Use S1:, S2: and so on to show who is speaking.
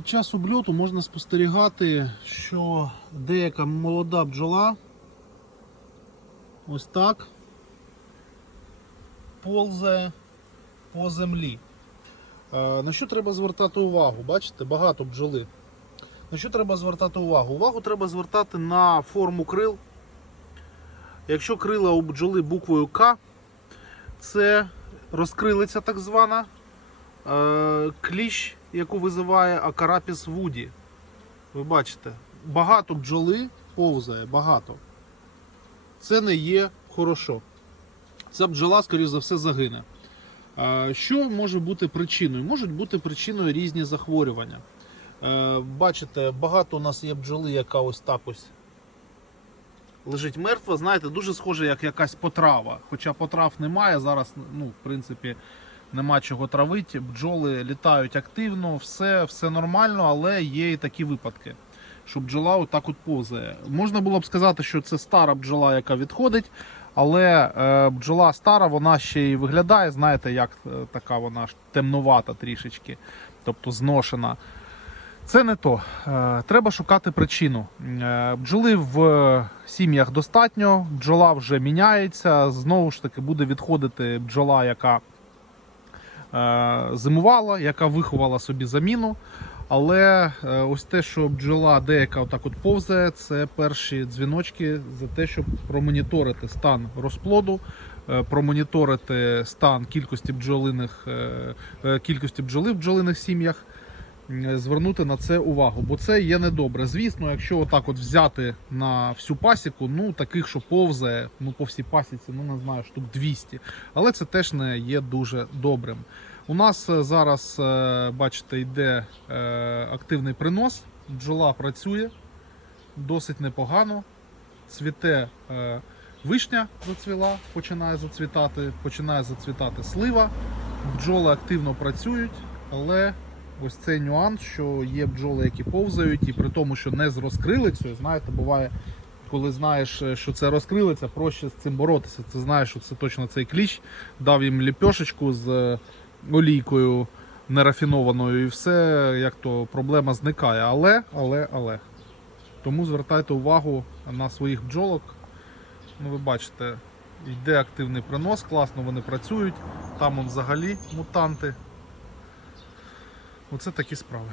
S1: Під час обльоту можна спостерігати, що деяка молода бджола ось так ползає по землі. Е, На що треба звертати увагу? Бачите, багато бджоли. На що треба звертати увагу? Увагу треба звертати на форму крил. Якщо крила у бджоли буквою К, це розкрилиця так звана, кліщ, яку визиває Акарапіс Вуді. Ви бачите, багато бджоли повзає, багато. Це не є хорошо. Ця бджола, скоріш за все, загине. Е, Що може бути причиною? Можуть бути причиною різні захворювання. Е, Бачите, багато у нас є бджоли, яка ось так ось лежить мертва. Знаєте, дуже схоже, як якась потрава. Хоча потрав немає, зараз, ну, в принципі, нема чого травити. Бджоли літають активно, все, все нормально, але є і такі випадки. Що бджола отак от повзає. Можна було б сказати, що це стара бджола, яка відходить, але е, бджола стара, вона ще й виглядає, знаєте, як е, така вона темнувата трішечки, тобто зношена. Це не то. Е, Треба шукати причину. Бджоли в сім'ях достатньо, бджола вже міняється. Знову ж таки, буде відходити бджола, яка зимувала, яка виховала собі заміну. Але е, ось те, що бджола деяка отак от повзає, це перші дзвіночки за те, щоб промоніторити стан розплоду, е, промоніторити стан кількості бджолиних е, е, кількості бджоли в бджолиних сім'ях. Звернути на це увагу, бо це є недобре. Звісно, якщо отак от взяти на всю пасіку, ну таких, що повзає, ну по всій пасіці, ну не знаю, штук 200. Але це теж не є дуже добрим. У нас е, зараз, е, бачите, йде е, активний принос. Бджола працює досить непогано. Цвіте вишня зацвіла, починає зацвітати, починає зацвітати слива. Бджоли активно працюють, але ось цей нюанс, що є бджоли, які повзають, і при тому, що не з розкрилицею, знаєте, буває, коли знаєш, е, що це розкрилиця, проще з цим боротися. Ти знаєш, що це точно цей кліщ, дав їм ліпьошечку з е, олійкою нерафінованою, і все, як то проблема зникає. Але, але, але. Тому звертайте увагу на своїх бджолок. Ну, ви бачите, йде активний принос, класно вони працюють. Там он взагалі мутанти. Оце такі справи.